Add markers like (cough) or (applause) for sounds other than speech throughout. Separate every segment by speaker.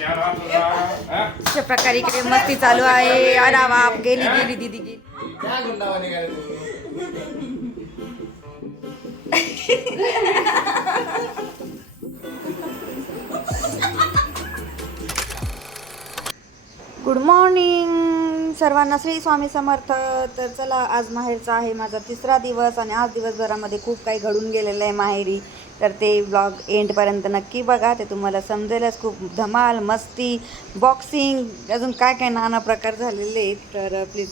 Speaker 1: अशा प्रकारे इकडे मस्ती चालू आहे. अरे बाप गेली. गेली दिदी गेली. गुड मॉर्निंग सर्वांना श्री स्वामी समर्थ. तर चला आज माहेरचा आहे माझा तिसरा दिवस आणि आज दिवसभरामध्ये खूप काही घडून गेलेलं आहे माहेरी. तर ते ब्लॉग एंडपर्यंत नक्की बघा. ते तुम्हाला समजेलच. खूप धमाल मस्ती बॉक्सिंग अजून काय काय नाना प्रकार झालेले आहेत. तर प्लीज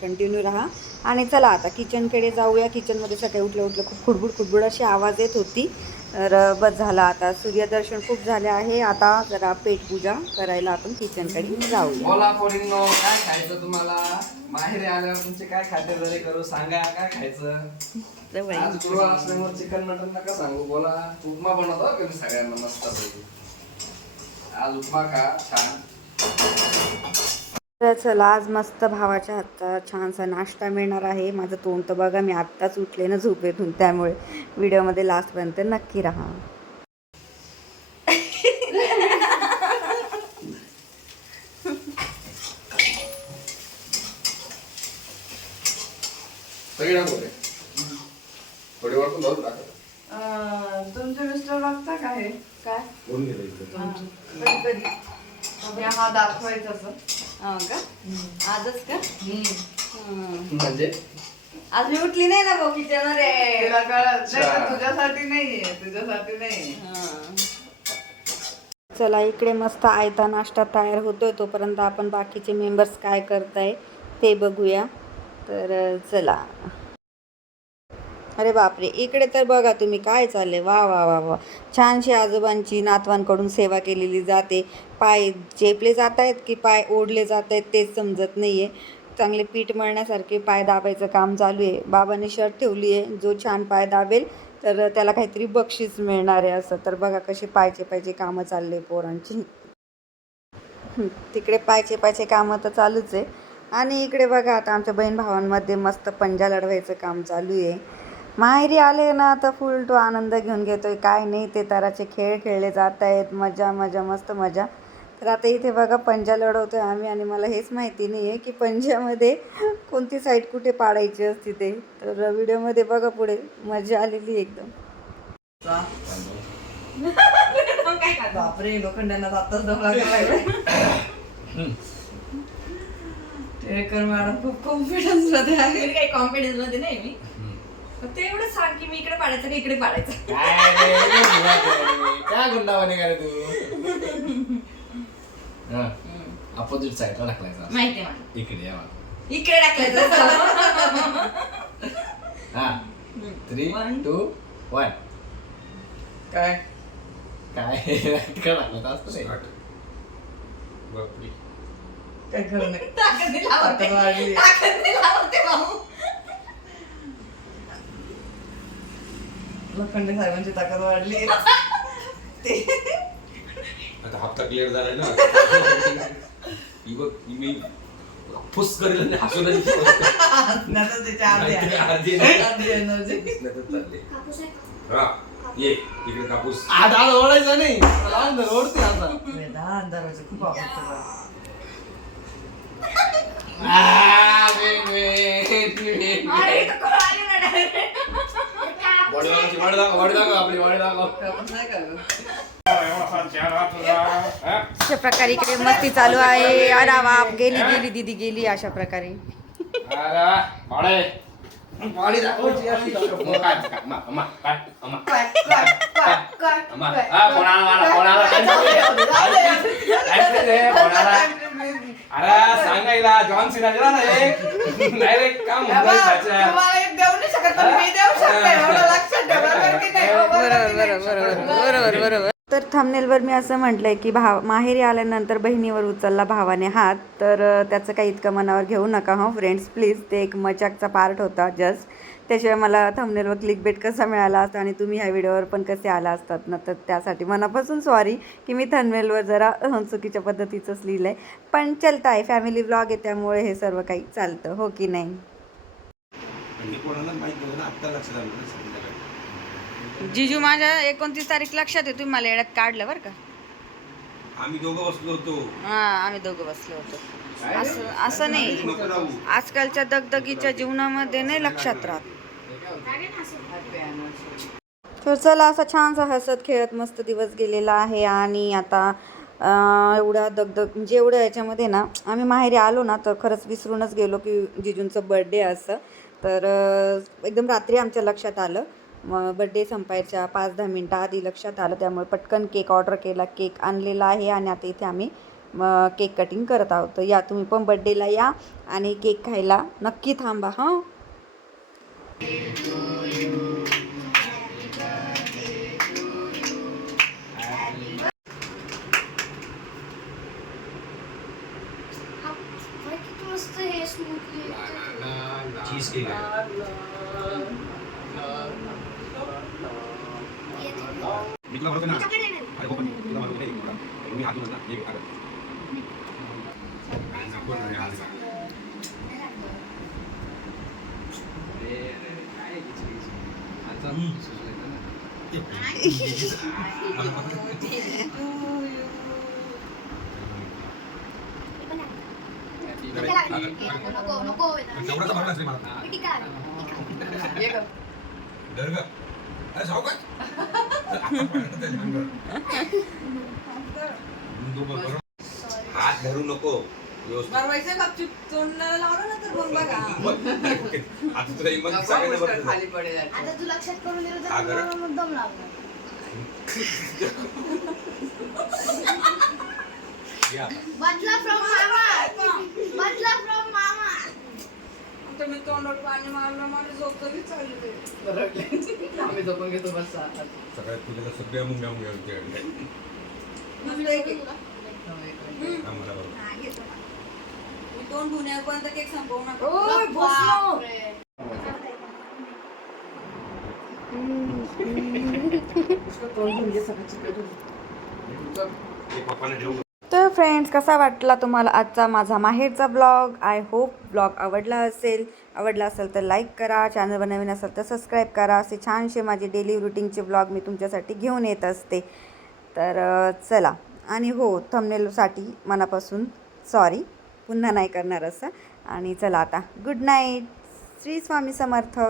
Speaker 1: कंटिन्यू राहा. आणि चला आता किचनकडे जाऊया. किचनमध्ये सकाळी उठलं उठलं खूप खुडबुड खुडबुड अशी आवाज येत होती. तर बस झाला आता. सूर्यदर्शन खूप झाले आहे. आता जरा पेटपूजा करायला आपण किचनकडे जाऊया.
Speaker 2: बोला पोरींनो काय खायचं तुम्हाला? माहेरी आल्यावर तुमचे काय खातेदारी करू सांगा. काय खायचं? आज गुरुवार असल्यामुळे चिकन मटन नका सांगू. बोला उपमा बनवतो का मी सगळ्यांना मस्त पैकी. आज उपमा खा छान.
Speaker 1: तर चला आज मस्त भावाच्या हातचा छानसा नाश्ता मिळणार आहे. माझं तोंड तर बघा मी आत्ताच उठले ना झोपेतून त्यामुळे व्हिडिओमध्ये लास्टपर्यंत नक्की राहा.
Speaker 2: सगळे टाकू
Speaker 3: तुमचे मिस्टर बघता का हे? काय?
Speaker 2: घेऊन गेलं इकडे
Speaker 3: हा. कधी कधी. हे हा दाखवायचा असं.
Speaker 1: का? आजच का?
Speaker 2: म्हणजे?
Speaker 1: आज मी उठली नाही ना भाऊ किचनमध्ये
Speaker 3: तिला कळत नाही तुझ्यासाठी नाहीये तुझ्यासाठी नाही
Speaker 1: चला इकडे मस्त आयता नाश्ता तयार होतोय तोपर्यंत आपण बाकीचे मेंबर्स काय करताय ते बघूया. तर अ, चला. अरे बापरे इकडे तर बघा तुम्ही काय चालले वा वा वा वा. छानशी आजोबांची नातवांकडून सेवा केलेली जाते. पाय झेपले जात आहेत की पाय ओढले जात आहेत तेच समजत नाही आहे चांगले पीठ मळण्यासारखे पाय दाबायचं काम चालू आहे. बाबाने शर्ट ठेवली आहे. जो छान पाय दाबेल तर त्याला काहीतरी बक्षीस मिळणार आहे असं. तर बघा कसे पायचे पायचे कामं चालले पोरांची. तिकडे पायचे पायचे कामं तर चालूच आहे. आणि इकडे बघा आता आमच्या बहीण भावांमध्ये मस्त पंजा लढवायचं काम चालू आहे. माहेरी आले ना तर फुल तो आनंद घेऊन घेतोय. काय नाही ते तराचे खेळ खेळले जात आहेत. मजा मजा मस्त मजा. तर आता इथे बघा पंजा लढवतोय आम्ही आणि मला हेच माहिती नाही आहे की पंजामध्ये कोणती साईड कुठे पाडायची असते ते. तर व्हिडिओमध्ये बघा पुढे. मजा आलेली आहे एकदम.
Speaker 3: बापरे लोखंडांना आताच दम लागला टिळकर मॅडम खूप कॉन्फिडन्समध्ये आहे.
Speaker 4: काही कॉन्फिडन्समध्ये नाही मी. फक्त एवढं सांग की मी इकडे पाडायचं की इकडे पाडायचं.
Speaker 2: काय रे, काय गुंडावाने? काय गुंडावाने काय तू? अपोजिट साईडला टाकलायचा.
Speaker 4: माहिती आहे मला.
Speaker 2: इकडे या.
Speaker 4: इकडे टाकलायचं.
Speaker 2: हा. Three
Speaker 4: One.
Speaker 2: टू वन
Speaker 3: काय?
Speaker 2: काय? तिकडे टाकलं असतं ते.
Speaker 3: काय खरं नाही.
Speaker 4: ताकद नाही लावते.
Speaker 3: ताकद
Speaker 4: नाही लावते भाऊ.
Speaker 3: लोखंडे साहेबांची ताकद वाढली (laughs)
Speaker 5: आता हप्ता क्लिअर झाला ना ही बघ ही मी फुस करेल आणि हसून आणि
Speaker 3: हसण्यातच त्याची अर्धी आहे.
Speaker 5: अर्धी आहे.
Speaker 3: अर्धी energy.
Speaker 5: हसण्यातच चालले. हा ये इकडे कापूस
Speaker 2: आठ ओढायचं नाही लहान धर, ओढते आता
Speaker 3: वेदा अंधाराचं खूप आवडतं मला.
Speaker 2: आ,
Speaker 4: अरे कोण आली.
Speaker 5: दाखव दाखव आपली दाखव?
Speaker 1: अशा प्रकारे इकडे मस्ती चालू आहे. अरे बाप गेली गेली दिदी गेली अशा प्रकारे.
Speaker 2: अरे,
Speaker 5: हा, सांगायला जॉन सिना दिला ना एक. (laughs) डायरेक्ट काम
Speaker 3: देऊ नाही शकत पण मी देऊ शकते एवढं बरोबर
Speaker 1: बरोबर बरोबर तर थंबनेलवर मी असं म्हटलंय की भाव माहेरी आल्यानंतर बहिणीवर उचलला भावाने हात तर त्याचं काही इतकं मनावर घेऊ नका हो फ्रेंड्स प्लीज ते एक मजाकचा पार्ट होता जस्ट त्याशिवाय मला थंबनेलवर क्लिक बेट कसा मिळाला असता आणि तुम्ही ह्या व्हिडिओवर पण कसे आला असतात ना तर त्यासाठी मनापासून सॉरी की मी थंबनेलवर जरा चुकीच्या पद्धतीचंच लिहिलं आहे पण चलतं आहे फॅमिली ब्लॉग आहे त्यामुळे हे सर्व काही चालतं हो की नाही? जिजू माझ्या एकोणतीस तारीख लक्षात आहे तुम्ही मला येड्यात काढलं बरं का?
Speaker 6: आम्ही दोघं बसलो होतो.
Speaker 1: हा आम्ही दोघं बसलो होतो. असं असं नाही. आजकालच्या दगदगीच्या जीवनामध्ये नाही लक्षात राहत. तर चला असा छानसा हसत खेळत मस्त दिवस गेलेला आहे आणि आता एवढा दगदग म्हणजे एवढं याच्यामध्ये ना आम्ही माहेरी आलो ना तर खरंच विसरूनच गेलो की जिजूंचं बड्डे असं. तर एकदम रात्री आमच्या लक्षात आलं. मग बड्डे संपायच्या पाच दहा मिनटं आधी लक्षात आलं त्यामुळे पटकन केक ऑर्डर केला. केक आणलेला आहे आणि आता इथे आम्ही मग केक कटिंग करत आहोत. तर या तुम्ही पण बड्डेला या आणि केक खायला नक्की थांबा हां?
Speaker 6: चीज केक आहे (laughs) मी तुला ना अरे बाबा, तुला. मी हात एक हात. नको.
Speaker 7: नको
Speaker 6: मला. हात धरू नको. व्यवस्थित.
Speaker 3: बनवायचं गपचूप तोंडाला लावलं ना तर मग बघा.
Speaker 6: मग, आता तुला सगळ्यांना
Speaker 3: पुष्कळ
Speaker 6: बरं
Speaker 3: खाली पडेल.
Speaker 7: आता तू लक्षात करून दिलं
Speaker 6: हा,
Speaker 7: तर
Speaker 6: गरज.
Speaker 7: मला मुद्दाम लागणार
Speaker 6: या. (laughs)
Speaker 7: बदला फ्रॉम मामा (laughs) (laughs) बदला फ्रॉम मामा
Speaker 3: तुम्ही मारलं मला झोप तरी चालली आम्ही झोपून घेतो बस आता.
Speaker 6: सगळ्यात तुझ्याला सगळ्या मुंग्या मुंग्या. हा, मला बरोबर.
Speaker 1: मी दोन धुण्यापर्यंत केक संपवू नका. (laughs) (laughs)
Speaker 3: तोंड सगळं चिकट
Speaker 1: तर फ्रेंड्स कसा वाटला तुम्हाला आजचा माझा माहेरचा ब्लॉग आय होप ब्लॉग आवडला असेल. आवडला असेल तर लाईक करा. चॅनल नवीन असेल तर सबस्क्राईब करा. असे छानसे माझे डेली रुटीनचे ब्लॉग मी तुमच्यासाठी घेऊन येत असते. तर चला. आणि हो थंबनेलसाठी मनापासून सॉरी पुन्हा नाही करणार असं. आणि चला आता. Good night Shri Swami Samarth.